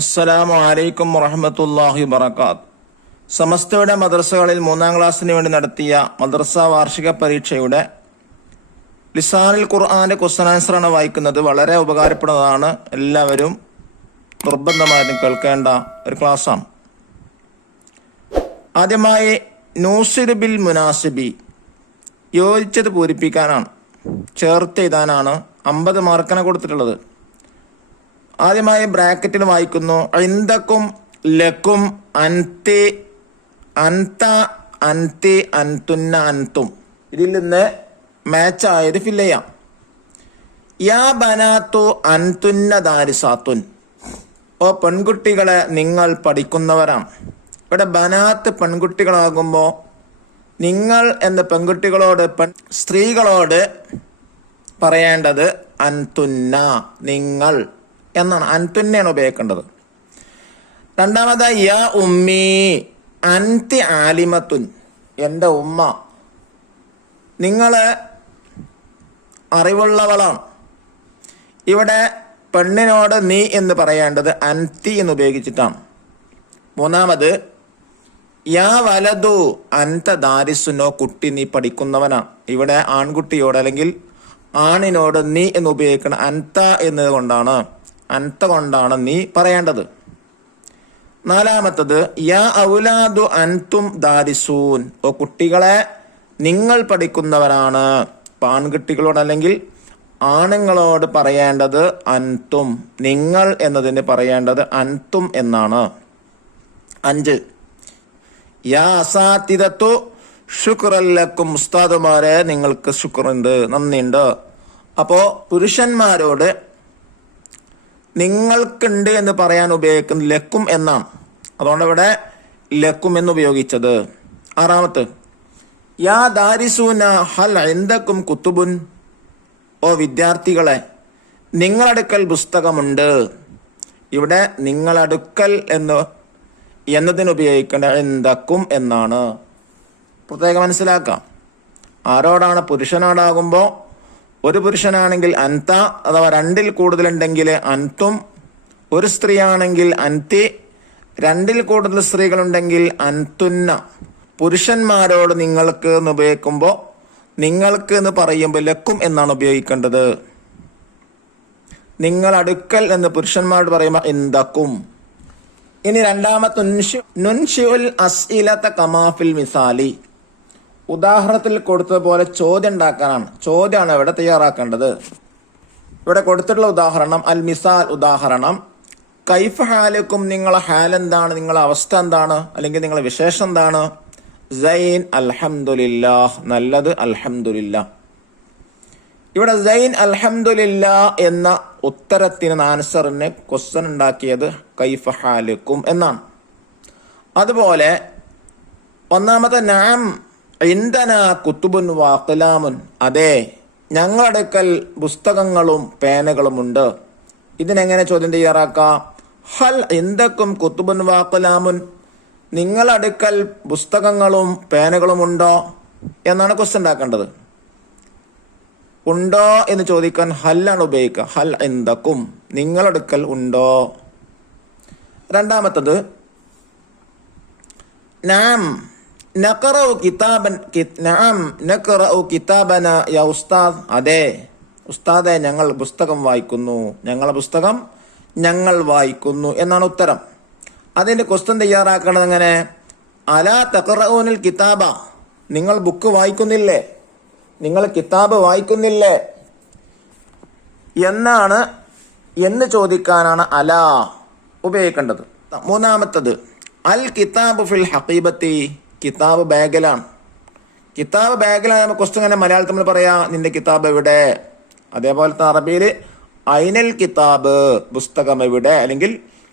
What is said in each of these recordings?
അസ്സലാമു അലൈക്കും വറഹ്മത്തുള്ളാഹി വബറകാത്ത്. സമസ്തയുടെ മദ്രസകളിൽ 3-ാം ക്ലാസ്സിന് വേണ്ടി നടത്തിയ മദ്രസ വാർഷിക പരീക്ഷയുടെ ലിസാനുൽ ഖുർആന്റെ ക്വസ്റ്റൻ ആൻസറാണ് വായിക്കുന്നത്. വളരെ ഉപകാരപ്പെടുന്നതാണ്. എല്ലാവരും നിർബന്ധമായും കേൾക്കേണ്ട ഒരു ക്ലാസ്സാണ്. ആദ്യമായി നൂസിർ ബിൽ മുനാസിബി, യോജിച്ചത് പൂരിപ്പിക്കാനാണ്, ചേർത്ത് എഴുതാനാണ് 50 മാർക്കാണ് കൊടുത്തിട്ടുള്ളത്. ആദ്യമായി ബ്രാക്കറ്റിൽ വായിക്കുന്നു. ഇന്ദക്കും ലക്കും അൻതി അൻത അൻതി അൻതുന്ന അൻതും. ഇതിൽ നിന്ന് മാച്ച് ആയത് ഫില്ല് ചെയ്യാം. യാ ബനാത്തു അൻതുന്ന ദാരിസാത്തുൻ. ഓ പെൺകുട്ടികളെ, നിങ്ങൾ പഠിക്കുന്നവരാണ്. ഇവിടെ ബനാത്ത് പെൺകുട്ടികളാകുമ്പോൾ നിങ്ങൾ എന്ന പെൺകുട്ടികളോട് സ്ത്രീകളോട് പറയേണ്ടത് അൻതുന്ന, നിങ്ങൾ എന്നാണ്. അൻതുന്നയാണ് ഉപയോഗിക്കേണ്ടത്. രണ്ടാമത് യാ ഉമ്മി അൻതി ആലിമത്തുൻ. എൻ്റെ ഉമ്മ, നിങ്ങള് അറിവുള്ളവളാണ്. ഇവിടെ പെണ്ണിനോട് നീ എന്ന് പറയേണ്ടത് അൻതി എന്ന് ഉപയോഗിച്ചിട്ടാണ്. മൂന്നാമത് യാ വലതു അൻത ദാരിസുനോ, കുട്ടി നീ പഠിക്കുന്നവനാണ്. ഇവിടെ ആൺകുട്ടിയോട് അല്ലെങ്കിൽ ആണിനോട് നീ എന്ന് ഉപയോഗിക്കണം. അൻത എന്നതുകൊണ്ടാണ്, അൻത കൊണ്ടാണ് നീ പറയേണ്ടത്. നാലാമത്തത് യാ ഔലാദു അൻതും ദാരിസൂൻ. ഓ കുട്ടികളെ, നിങ്ങൾ പഠിക്കുന്നവരാണ്. ആൺകുട്ടികളോട് അല്ലെങ്കിൽ ആണുങ്ങളോട് പറയേണ്ടത് അൻതും, നിങ്ങൾ എന്നതിന് പറയേണ്ടത് അൻതും എന്നാണ്. 5 യാ അസാതിദത്തു ശുക്രല്ലക്കും. ഉസ്താദുമാരെ, നിങ്ങൾക്ക് ശുക്രുണ്ട്, നന്ദിയുണ്ട്. അപ്പോ പുരുഷന്മാരോട് നിങ്ങൾക്കുണ്ട് എന്ന് പറയാൻ ഉപയോഗിക്കുന്നത് ലക്കും എന്നാണ്. അതുകൊണ്ട് ഇവിടെ ലക്കും എന്ന് ഉപയോഗിച്ചത്. 6 യാ ദാരിസൂന ഹൽ ഇൻദക്കും കുത്തുബുൻ. ഓ വിദ്യാർത്ഥികളെ, നിങ്ങളടുക്കൽ പുസ്തകമുണ്ട്. ഇവിടെ നിങ്ങളടുക്കൽ എന്നതിന് ഉപയോഗിക്കേണ്ട ഇൻദക്കും എന്നാണ്. പ്രത്യേകം മനസ്സിലാക്കാം. ആരോടാണ്? പുരുഷനോടാകുമ്പോൾ ഒരു പുരുഷനാണെങ്കിൽ അൻത അഥവാ 2ൽ കൂടുതലുണ്ടെങ്കിൽ അൻതും, ഒരു സ്ത്രീയാണെങ്കിൽ അൻതി, 2ൽ കൂടുതൽ സ്ത്രീകളുണ്ടെങ്കിൽ അൻതുന്ന. പുരുഷന്മാരോട് നിങ്ങൾക്ക് എന്ന് ഉപയോഗിക്കുമ്പോൾ നിങ്ങൾക്ക് എന്ന് പറയുമ്പോൾ ലക്കും എന്നാണ് ഉപയോഗിക്കേണ്ടത്. നിങ്ങൾ അടുക്കൽ എന്ന് പുരുഷന്മാരോട് പറയുമ്പോൾ ഇന്ദക്കും. ഇനി രണ്ടാമത്തെ നുൻഷിഉൽ അസ്ഇലത കമാഫിൽ മിസാലി. ഉദാഹരണത്തിൽ കൊടുത്തതുപോലെ ചോദ്യം ഉണ്ടാക്കാനാണ്. ചോദ്യമാണ് ഇവിടെ തയ്യാറാക്കേണ്ടത്. ഇവിടെ കൊടുത്തിട്ടുള്ള ഉദാഹരണം അൽ മിസാൽ, ഉദാഹരണം. കൈഫ ഹാലുക്കും, നിങ്ങളെ ഹാൽ എന്താണ്, നിങ്ങളെ അവസ്ഥ എന്താണ്, അല്ലെങ്കിൽ നിങ്ങളെ വിശേഷം എന്താണ്? സൈൻ അൽഹംദുലില്ലാഹ്, നല്ലത്, അൽഹംദുലില്ലാ. ഇവിടെ സൈൻ അൽഹംദുലില്ലാ എന്ന ഉത്തരത്തിന് ആൻസറിന് ക്വസ്റ്റ്യൻ ഉണ്ടാക്കിയത് കൈഫ ഹാലുക്കും എന്നാണ്. അതുപോലെ ഒന്നാമത്തെ നാം ഇൻദന കുത്തുബുൻ വാഖലാമുൻ. അതെ, ഞങ്ങളടുക്കൽ പുസ്തകങ്ങളും പേനകളുമുണ്ട്. ഇതിനെങ്ങനെ ചോദ്യം തയ്യാറാക്കാം? ഹൽ ഇന്ദക്കും കുത്തുബുൻ വാഖലാമുൻ. നിങ്ങളടുക്കൽ പുസ്തകങ്ങളും പേനകളുമുണ്ടോ എന്നാണ് ക്വസ്റ്റ്യൻ ഉണ്ടാക്കേണ്ടത്. ഉണ്ടോ എന്ന് ചോദിക്കാൻ ഹല്ലാണ് ഉപയോഗിക്കുക. ഹൽ ഇന്ദക്കും, നിങ്ങളടുക്കൽ ഉണ്ടോ. രണ്ടാമത്തത് നാം നഖറഉ കിതാബൻ. നഅം നഖറഉ കിതാബന യാ ഉസ്താദ്. അതെ ഉസ്താദെ, ഞങ്ങൾ പുസ്തകം വായിക്കുന്നു, ഞങ്ങളെ പുസ്തകം ഞങ്ങൾ വായിക്കുന്നു എന്നാണ് ഉത്തരം. അതിന്റെ ക്വസ്റ്റ്യൻ തയ്യാറാക്കേണ്ടത് എങ്ങനെ? അലാ തഖറഊനൽ കിതാബ. നിങ്ങൾ ബുക്ക് വായിക്കുന്നില്ലേ, നിങ്ങൾ കിതാബ് വായിക്കുന്നില്ലേ എന്നാണ്, എന്ന് ചോദിക്കാനാണ് അലാ ഉപയോഗിക്കേണ്ടത്. മൂന്നാമത്തത് അൽ കിതാബ് ഫിൽ ഹഖീബത്തി. കിതാബ് ബാഗിലാണ്. കിതാബ് ബാഗിലാണ്. നമുക്ക് ക്വസ്റ്റ്യൻ എങ്ങനെ മലയാളത്തിൽ നമ്മൾ പറയാ? നിന്റെ കിതാബ് എവിടെ? അതേപോലത്തെ അറബിയിൽ ഐനൽ കിതാബ്, പുസ്തകം എവിടെ, അല്ലെങ്കിൽ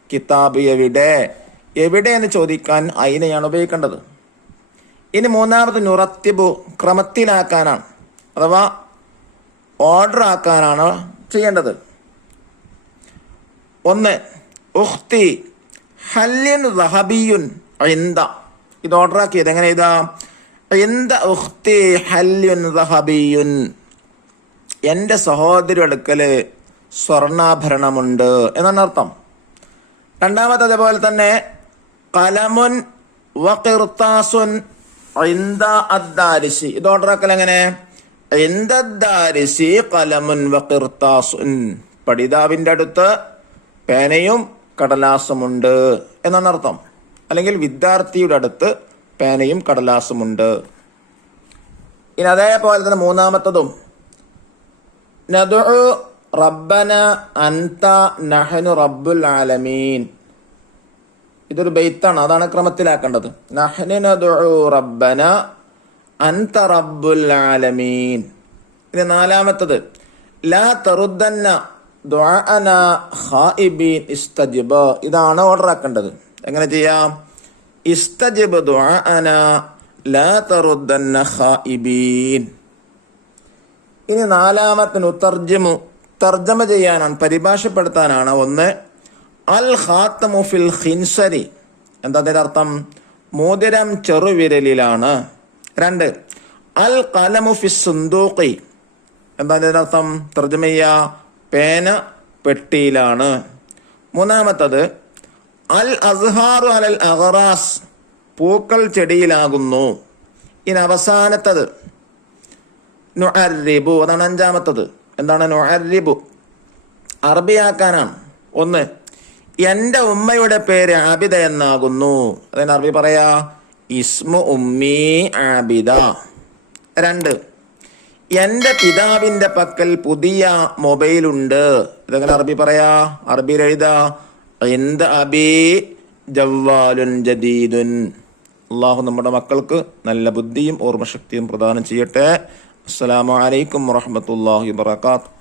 കിതാബ് എവിടെ, എവിടെ എന്ന് ചോദിക്കാൻ ഐനയാണ് ഉപയോഗിക്കേണ്ടത്. ഇനി മൂന്നാമത് നുറത്തിബു, ക്രമത്തിലാക്കാനാണ്, അഥവാ ഓർഡർ ആക്കാനാണ് ചെയ്യേണ്ടത്. 1 ഉഖ്തി ഹല്യൻ ദഹബിയുൻ ഇന്ദ. ഇത് ഓർഡർ ആക്കിയത് എങ്ങനെ ഇതാ? ഇന്ദ ഉഖ്തി ഹല്യൻ ദഹബിയുൻ. എൻ്റെ സഹോദരി അടുക്കല് സ്വർണ്ണാഭരണമുണ്ട് എന്നാണ് അർത്ഥം. രണ്ടാമത്തെ അതേപോലെ തന്നെ കലമുൻ വഖിർതാസുൻ ഇൻദ അദ്ദാരിസി. ഇത് ഓർഡർ ആക്കൽ എങ്ങനെ? ഇൻദ അദ്ദാരിസി കലമുൻ വഖിർതാസുൻ. പഠിതാവിന്റെ അടുത്ത് പേനയും കടലാസുമുണ്ട് എന്നാണ് അർത്ഥം. അല്ലെങ്കിൽ വിദ്യാർത്ഥിയുടെ അടുത്ത് പേനയും കടലാസുമുണ്ട്. ഇനി അതേപോലെ തന്നെ മൂന്നാമത്തതും നദ്ഉ റബ്ബന അൻത നഹ്നു റബ്ബുൽ ആലമീൻ. ഇതൊരു ബൈത്താണ്, അതാണ് ക്രമത്തിലാക്കേണ്ടത്. നഹ്നു നദ്ഉ റബ്ബന അൻത റബ്ബുൽ ആലമീൻ. ഇനി നാലാമത്തത് ലാ തറുദ്ദന്ന ദുആഅന ഖായിബീൻ ഇസ്തജിബ്. ഇതാണ് ഓർഡർ ആക്കേണ്ടത്. എങ്ങനെ ചെയ്യാം? ഇസ്തജിബ് ദുആഅന ലാ തറുദ്ദന്ന ഖായിബീൻ. ഇനി നാലാമത്തിന് തർജമ ചെയ്യാനാണ്, പരിഭാഷപ്പെടുത്താനാണ്. ഒന്ന് അൽ ഖാത്തമു ഫിൽ ഖിൻസരി. എന്താ അതിന്റെ അർത്ഥം? മോതിരം ചെറുവിരലിലാണ്. രണ്ട് അൽ ഖലമു ഫിസ് സുന്ദൂഖി. എന്താ അതിന്റെ അർത്ഥം? തർജമ ചെയ്യാ, പേന പെട്ടിയിലാണ്. മൂന്നാമത്തത് അൽ അസ്ഹാറു അലൽ അഗ്റാസ്. പൂക്കൾ ചെടിയിലാകുന്നു. ഇനി അവസാനത്തത് നുഅർരിബു. അതാണ് അഞ്ചാമത്തത്. എന്താണ് നുഅർരിബു? അറബിയാക്കാനാണ്. ഒന്ന് എന്റെ ഉമ്മയുടെ പേര് ആബിദ എന്നാകുന്നു. അതിന് അറബി പറയാ ഇസ്മു ഉമ്മി ആബിദ. രണ്ട് എന്റെ പിതാവിന്റെ പക്കൽ പുതിയ മൊബൈലുണ്ട്. ഇതെങ്ങനെ അറബി പറയാ? അറബിയിൽ എഴുതാ ഇന്ദ അബി ജവ്വാലുൻ ജദീദുൻ. അള്ളാഹു നമ്മുടെ മക്കൾക്ക് നല്ല ബുദ്ധിയും ഓർമ്മശക്തിയും പ്രദാനം ചെയ്യട്ടെ. അസ്സലാമു അലൈക്കും വറഹ്മത്തുള്ളാഹി വബറകാതുഹു.